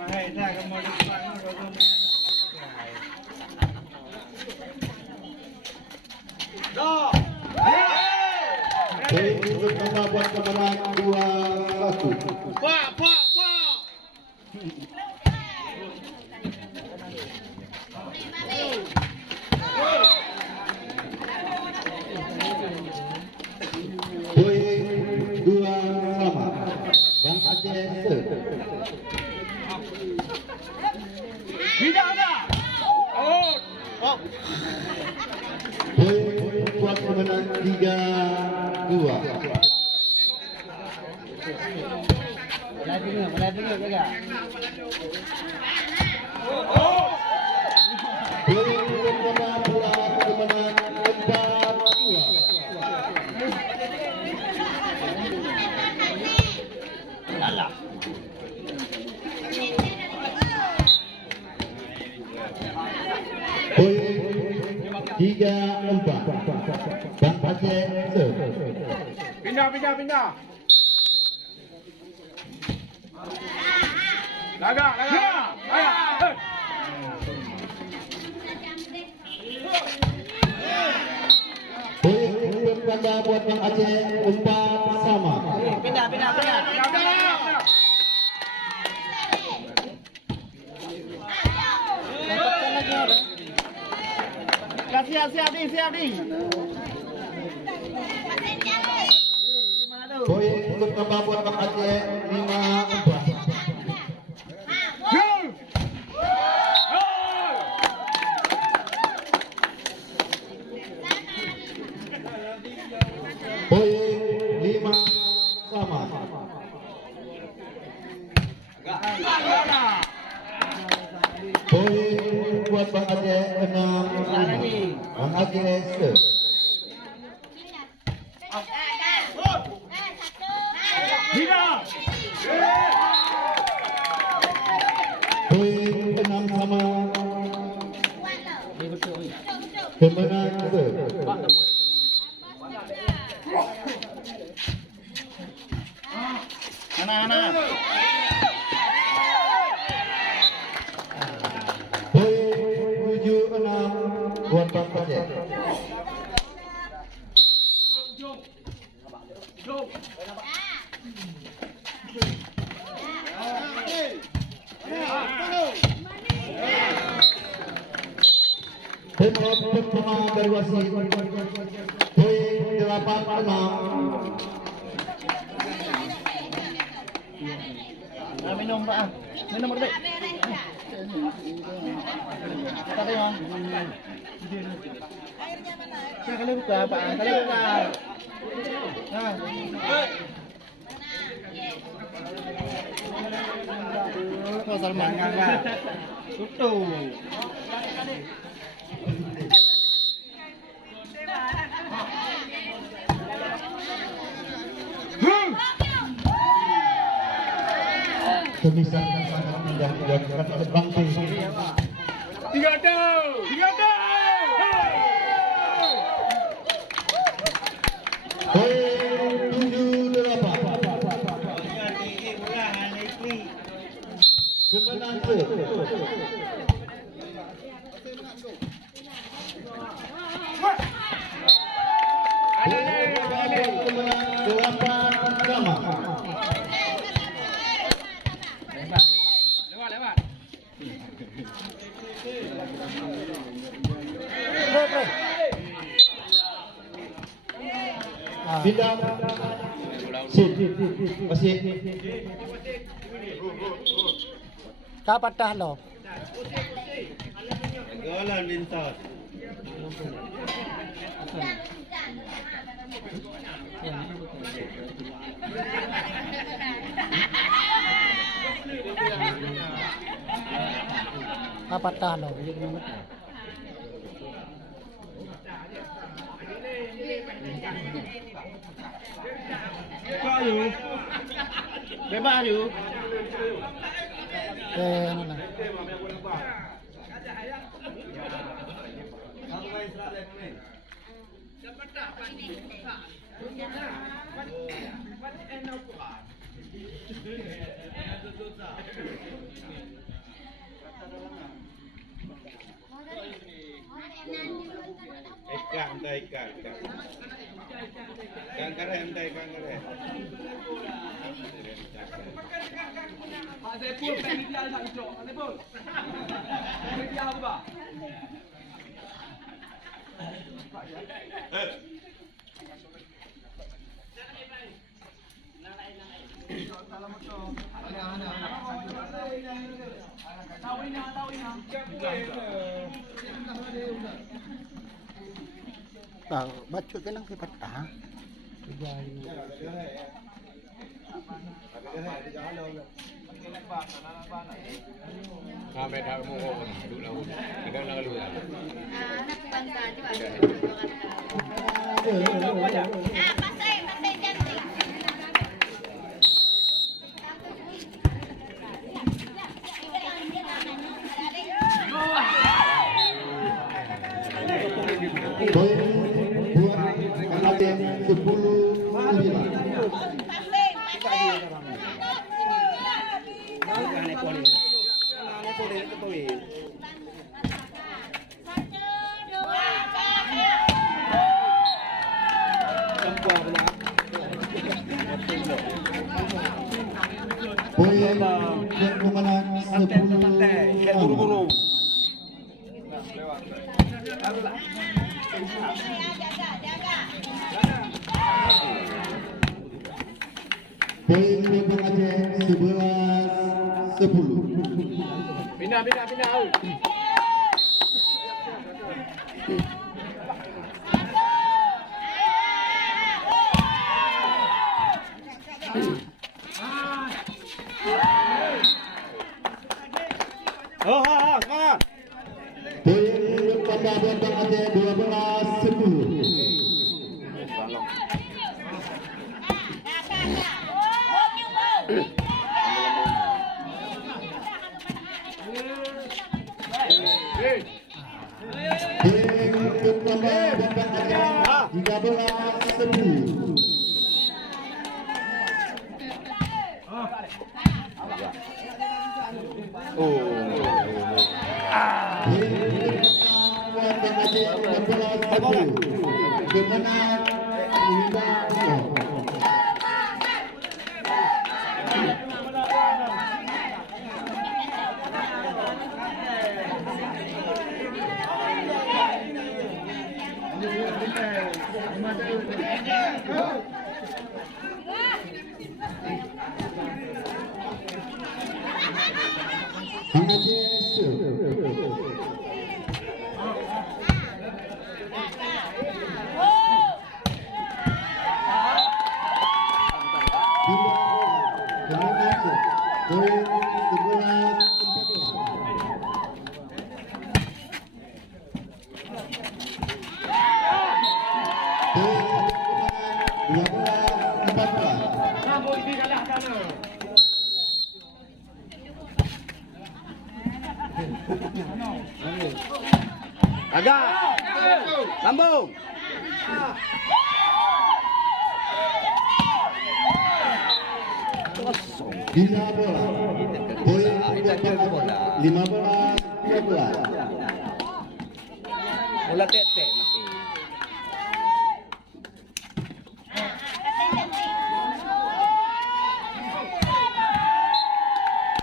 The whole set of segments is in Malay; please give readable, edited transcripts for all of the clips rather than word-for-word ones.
Mahal dah kamu di depan rogo Go! Untuk buat kemenangan 2-1. Pak. Poin 2 sama. Bang Aceh set. Tidak ada. Oh. Poin buat kemenangan 3-2. Boleh dengar juga. Poin kemenangan bola kemenangan 4-2. Alah. Poin 3-4. Bang Aceh set. Pindah. Laga. Poin untuk ganda buat Bang Aceh 4 sama. Pindah. Dapatkan lagi orang. Siap di. Poin untuk ganda buat Bang Aceh 5-4. Poin 5 sama. Poin buat Bang Aceh 6-5. Bang Aceh set. Poin 6 sama. Kemenangan set. Anak. Poin 7-6 buat Bang Aceh. Pertama berwasit. Poin 8-6. Minum Pak. Minum lebih. Kita tengok. Kali buka Pak. Nah. Kau Salman enggak? Tutup. Kemisahan sangat indah dilakukan oleh Bang P. Tiga dah. Poin 7-8. Kemenangan set. Kemenangan 8 sama. Lewat. Pindah. Sit. Masih. Kapan dah lo? Golan lintas. Kapan dah lo? Bebas you. Mana? Dapat tak? Ikan, ikan. Ikan keren, ikan keren. Ada pun pendidikan tak hijau, ada pun. Pendidikan apa bah? Baca ka lang kay pata. Kami dah mau dulu lah, kadang nak dulu lah. Anak bangsa juga. Pasai cantik. Poin buat Kanaden 10-9. Poin buat pemenang 10-6. Poin Bebang Aceh 11-10. Pindah. Semangat. Poin bertambah Bebang Aceh 12-10. Poin bertambah Bebang Aceh 13-10. Kemenang Agak. Lambung. Bila bola. Poin 15-12. Bola tete mati.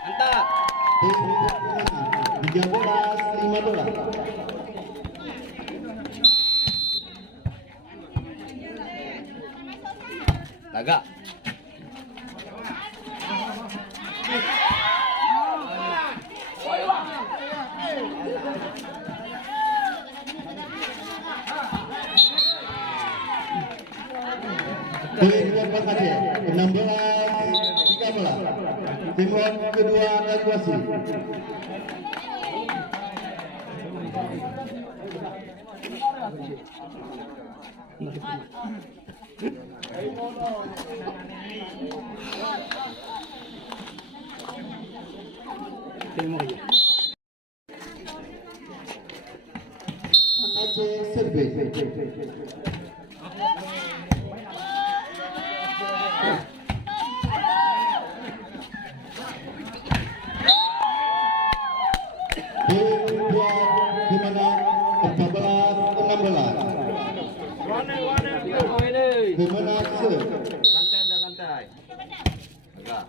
Mantap. Poin 13-15. Agak. Poin Bebang Aceh 16-13. Timon kedua evakuasi. Aceh servis. Santai. Agak.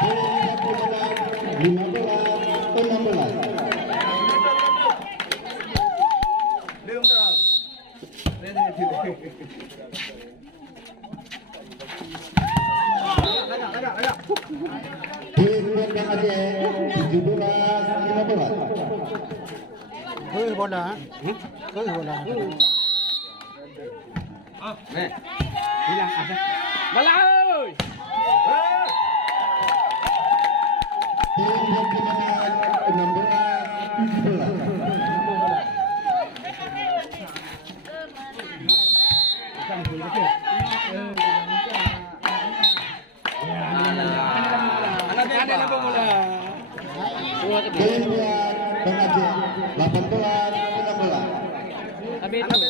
Poin kemenangan 15-16. Lương terang. Lên lên thử. Agak. Poin buat Aceh 17-15. bola. Bola. Nè. Hilang ada. Bola ơi. Poin buat kemenangan 16-17. Ada bola. Poin buat Bang Aceh 18-16. Tapi Anak itu.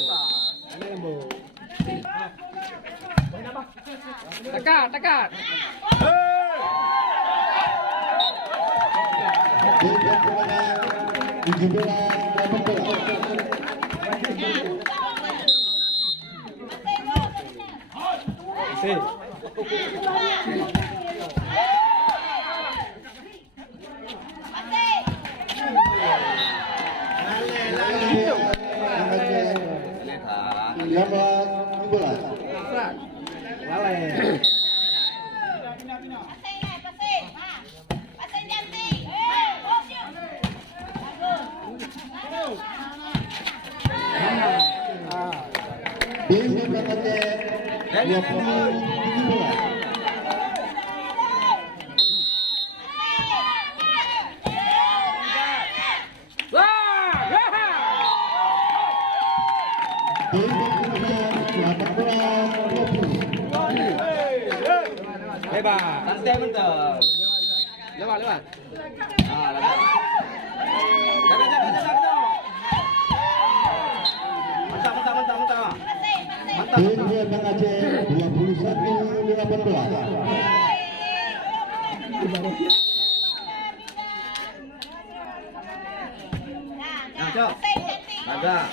bebas. Dekat. Poin buat kemenangan 17-18. Lên thả. 16-17. Poin buat Aceh 20-17. Poin buat kemenangan 18-20. Hebat. Santai bentar. Lewat. Lagak. Jaga. Mantap. Poin buat Bang Aceh 21-18. Nah, Cok. Lagak.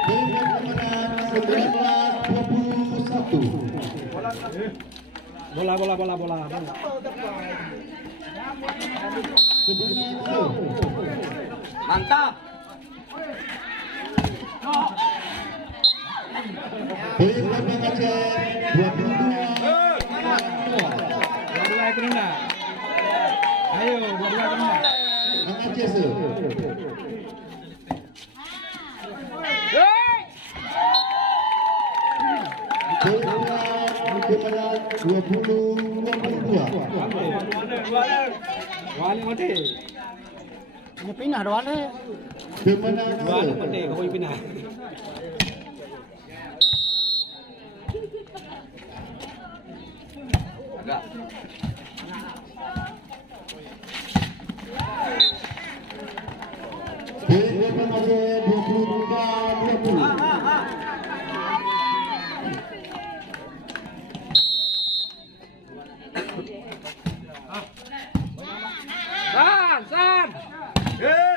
Poin buat kemenangan 19-21. Bola. Kemenangan. Mantap. Poin buat Bang Aceh 22-22. Dua-dua kena. Ayo, dua-dua kena. Bang Aceh se. Poin buat kemenangan 20-22. Wali mati. Ini pindah doang deh. Kemenangan. Wali mati, kau boleh pindah. Agak. Poin buat Bang Aceh 23-20. San. Hey!